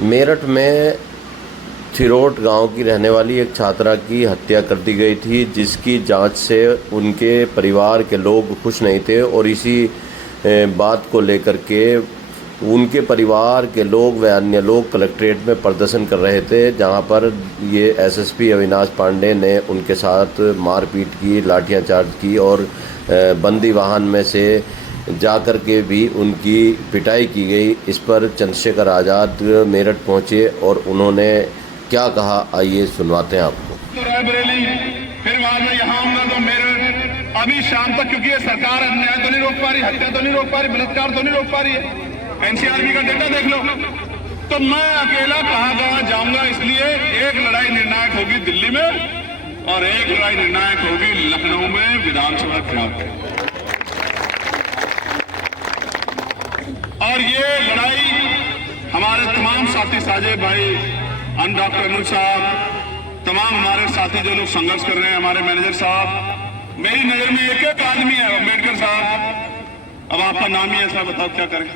मेरठ में थिरोट गांव की रहने वाली एक छात्रा की हत्या कर दी गई थी, जिसकी जांच से उनके परिवार के लोग खुश नहीं थे और इसी बात को लेकर के उनके परिवार के लोग व अन्य लोग कलेक्ट्रेट में प्रदर्शन कर रहे थे, जहां पर ये एसएसपी अविनाश पांडे ने उनके साथ मारपीट की, लाठियां चार्ज की और बंदी वाहन में से जाकर के भी उनकी पिटाई की गई। इस पर चंद्रशेखर आज़ाद मेरठ पहुंचे और उन्होंने क्या कहा, आइए सुनवाते हैं आपको। तो रायबरेली, फिर वहां में यहाँ आऊंगा तो मेरठ, अभी शाम तक, क्योंकि ये सरकार अन्याय तो नहीं रोक पा रही, हत्या तो नहीं रोक पा रही, बलात्कार तो नहीं रोक पा रही है। एनसीआरबी का डेटा देख लो। तो मैं अकेला कहां जाऊंगा, इसलिए एक लड़ाई निर्णायक होगी दिल्ली में और एक लड़ाई निर्णायक होगी लखनऊ में विधानसभा चुनाव। और ये लड़ाई हमारे तमाम साथी साझे भाई, डॉक्टर अनुज साहब, तमाम हमारे साथी जो लोग संघर्ष कर रहे हैं, हमारे मैनेजर साहब, मेरी नजर में एक एक आदमी है, अम्बेडकर साहब। अब आपका नाम ही ऐसा, बताओ क्या करें।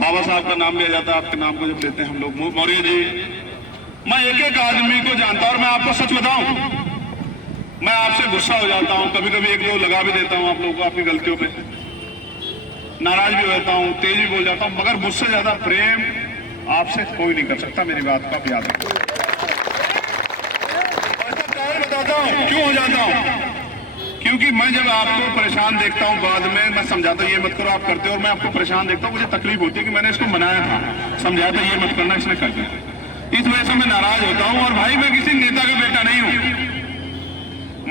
बाबा साहब का नाम लिया जाता है, आपके नाम को जब लेते हैं हम लोग, मौर्य जी। मैं एक एक आदमी को जानता हूं और मैं आपको सच बताऊं, मैं आपसे गुस्सा हो जाता हूं, कभी कभी एक दो लगा भी देता हूं आप लोगों को आपकी गलतियों पे, नाराज भी होता हूं, तेज भी बोल जाता हूं, मगर मुझसे ज्यादा प्रेम आपसे कोई नहीं कर सकता। मेरी बात का याद रखो। ऐसा कारण बताता हूं क्यों हो जाता हूं, क्योंकि मैं जब आपको परेशान देखता हूं, बाद में मैं समझाता हूं ये मत करो, आप करते हो, और मैं आपको परेशान देखता हूं, मुझे तकलीफ होती है कि मैंने इसको मनाया था, समझाया था ये मत करना, इसने कर दिया। इस वजह से मैं नाराज होता हूं। और भाई, मैं किसी नेता का बेटा नहीं हूं,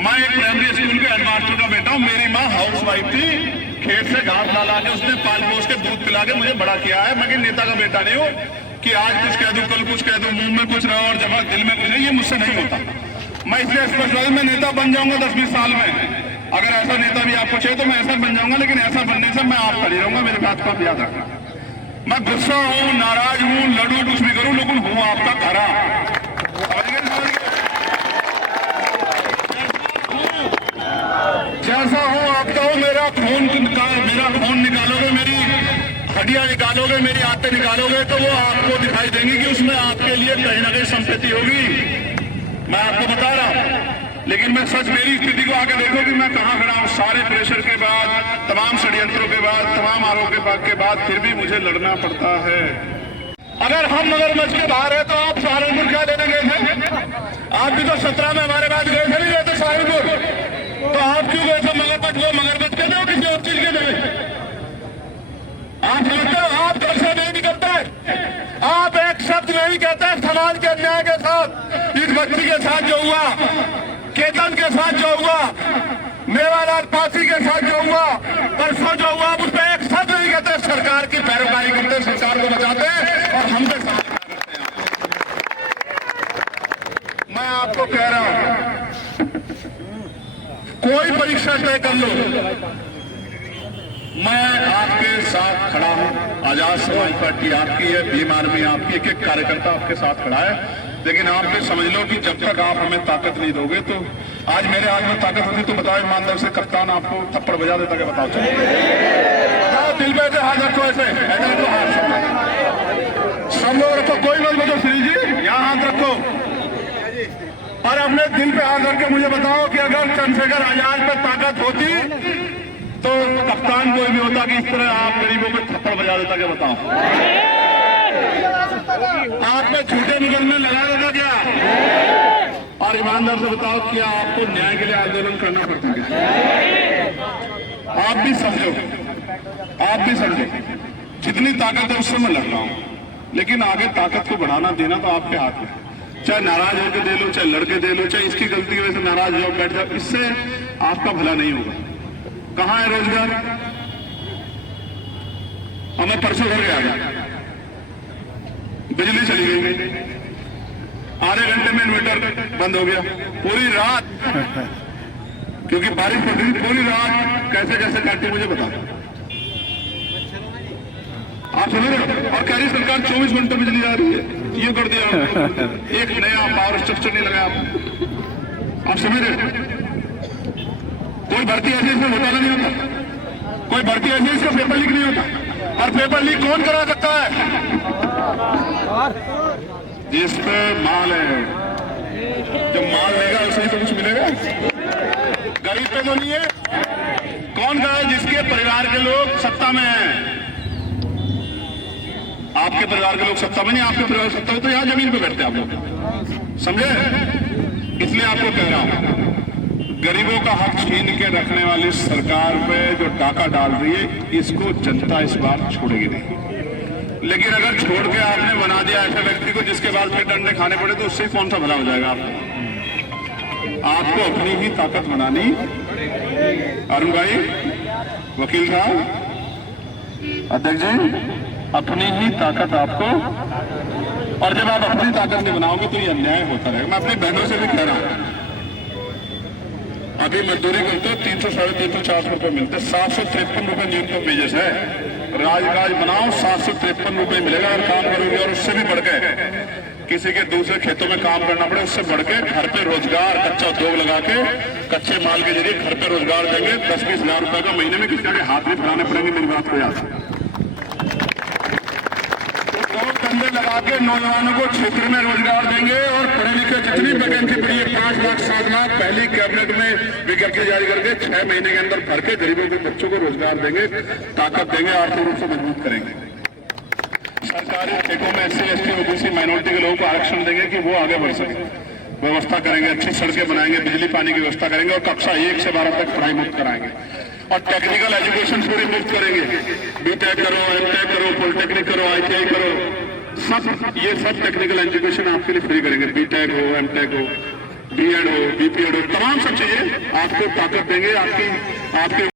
मैं एक प्राइमरी स्कूल के हेडमास्टर का बेटा हूं। मेरी माँ हाउस वाइफ थी, खेत से घास ला के उसने पाल पोस के दूध पिला के मुझे बड़ा किया है। मैं नेता का बेटा नहीं हूं कि आज कुछ कह दूं, कल कुछ कह दूं, मुंह में कुछ रहो और जब दिल में कुछ नहीं, ये मुझसे नहीं होता। मैं इसलिए स्पष्ट, मैं नेता बन जाऊंगा 10-20 साल में, अगर ऐसा नेता भी आपको चाहिए तो मैं ऐसा बन जाऊंगा, लेकिन ऐसा बनने से मैं आप खड़ी रहूंगा। मेरी बात को आप याद रखना। मैं गुस्सा हूं, नाराज हूं, लड़ू, कुछ भी करूं, लेकिन हूं आपका खरा। जैसा हूं आपका हूं, मेरा खून निकालोगे, मेरी हड्डियां निकालोगे, मेरी आंतें निकालोगे, तो वो आपको दिखाई देंगी कि उसमें आपके लिए कहीं ना कहीं संपत्ति होगी। मैं आपको बता रहा हूं, लेकिन मैं सच, मेरी स्थिति को आके देखो कि मैं कहां खड़ा हूं। सारे प्रेशर के बाद, तमाम षड्यंत्रों के बाद, तमाम आरोपों के बाद फिर भी मुझे लड़ना पड़ता है। अगर हम मगरमच्छ के बाहर है तो आप सहारनपुर क्या लेने गए थे? आप भी तो 17 में हमारे बाद गए थे, नहीं गए थे सहारनपुर? तो आप क्यों गए थे मगरमच्छ? वो मगरमच्छ के दो, किसी और चीज के दे। आप जानते हो, आप दर्शा नहीं निकलते, आप एक शब्द नहीं कहते समाज के अन्याय के साथ। इस बच्ची के साथ जो हुआ, केतन के साथ जो हुआ, मेवालाल पासी के साथ जो हुआ, परसों जो हुआ, उस पर एक शब्द नहीं कहते। सरकार की पैरोकारी करते, सरकार को बचाते और हम पे सवाल करते हैं। मैं आपको कह रहा हूं, कोई परीक्षा तय कर लो, मैं आपके साथ खड़ा हूं। आजाद समाज पार्टी आपकी है, भीम आर्मी आपकी, एक एक कार्यकर्ता आपके साथ खड़ा है। लेकिन आप ये समझ लो कि जब तक आप हमें ताकत नहीं दोगे, तो आज मेरे हाथ में ताकत होती तो बताओ ईमानदार से, कप्तान आपको थप्पड़ बजा देता क्या? बताओ, चलो बताओ, दिल पे ऐसे हाथ रखो, ऐसे रखो हाथ, सब लोग रखो, कोई मत बचो। श्री जी यहाँ हाथ रखो और अपने दिल पे हाथ रख के मुझे बताओ कि अगर चंद्रशेखर आजाद पे ताकत होती तो कप्तान कोई भी होता कि इस तरह आप गरीबों को थप्पड़ बजा देता क्या? बताओ, आप में झूठे मुकदमे लगा देता क्या? और ईमानदार से बताओ, क्या आपको न्याय के लिए आंदोलन करना पड़ता क्या? आप भी समझो, आप भी समझो, जितनी ताकत है उससे मैं लड़ रहा हूं, लेकिन आगे ताकत को बढ़ाना देना तो आपके हाथ में। चाहे नाराज होकर दे लो, चाहे लड़के दे लो, चाहे इसकी गलती की वजह से नाराज हो बैठ जाओ, इससे आपका भला नहीं होगा। कहां है रोजगार? हमें परसों घर गया, बिजली चली गई, आधे घंटे में इन्वर्टर बंद हो गया, पूरी रात, क्योंकि बारिश पड़ रही थी, पूरी रात कैसे कैसे काटी मुझे बता। आप सुन रहे हो? और कह रही सरकार 24 घंटे बिजली आ रही है, ये कर दिया, एक नया पावर स्ट्रक्चर नहीं लगाया। आप समझ रहे? कोई भर्ती ऐसी इसमें घोटाला नहीं होता, कोई भर्ती ऐसी इसका पेपर लीक नहीं होता। और पेपर लीक कौन करा सकता है? जिस पे माल है, जब माल लेगा उसे ही तो कुछ मिलेगा। गरीब पे तो नहीं है। कौन कहा है जिसके परिवार के लोग सत्ता में हैं? आपके परिवार के लोग सत्ता में नहीं, आपके परिवार सत्ता में तो यहां जमीन पे बैठते आप लोग, समझे? इसलिए आपको कह रहा हूं, गरीबों का हक छीन के रखने वाली सरकार पे जो डाका डाल रही है, इसको जनता इस बार छोड़ेगी नहीं। लेकिन अगर छोड़ के आपने बना दिया ऐसे व्यक्ति को जिसके बाद फिर डंडे खाने पड़े, तो उससे कौन सा भला हो जाएगा आपको अपनी ही ताकत बनानी। अरुण भाई, वकील साहब, अध्यक्ष जी, अपनी ही ताकत आपको, और जब आप अपनी ताकत नहीं बनाओगे तो ये अन्याय होता रहेगा। मैं अपनी बहनों से भी कह रहा हूं, अभी मजदूरी करते हो 300, 350, 400 रुपए मिलते, 753 रुपए न्यूनतम वेजेस है। राजकाज बनाओ, 753 रुपए मिलेगा अगर काम करोगे। और उससे भी बढ़ के किसी के दूसरे खेतों में काम करना पड़े, उससे बढ़ के घर पे रोजगार, कच्चा उद्योग लगा के कच्चे माल के जरिए घर पे रोजगार देंगे। 10-20 हजार रुपए का महीने में किसी के हाथ में फैलाने पड़ेंगे। मेरी बात को याद, कंधे लगा के नौजवानों को क्षेत्र में रोजगार देंगे। और पढ़े लिखे जितनी वैकेंसी पड़ी है 5 लाख 7 लाख पहली कैबिनेट में विज्ञप्ति जारी करके 6 महीने के अंदर भर के गरीबों के बच्चों को रोजगार देंगे, ताकत देंगे, आर्थिक रूप से मजबूत करेंगे। सरकारी ठेकों में SC, ST, OBC माइनॉरिटी के लोगों को आरक्षण देंगे कि वो आगे बढ़ सके, व्यवस्था करेंगे, अच्छी सड़कें बनाएंगे, बिजली पानी की व्यवस्था करेंगे और कक्षा 1 से 12 तक पढ़ाई मुक्त कराएंगे। और टेक्निकल एजुकेशन पूरी मुफ्त करेंगे। B.Tech करो, M.Tech करो, पॉलिटेक्निक करो, ITI करो, ये सब टेक्निकल एजुकेशन आपके लिए फ्री करेंगे। B.Tech हो, M.Tech हो, B.Ed हो, B.Ped हो, तमाम सब चीजें आपको ताकत देंगे, आपके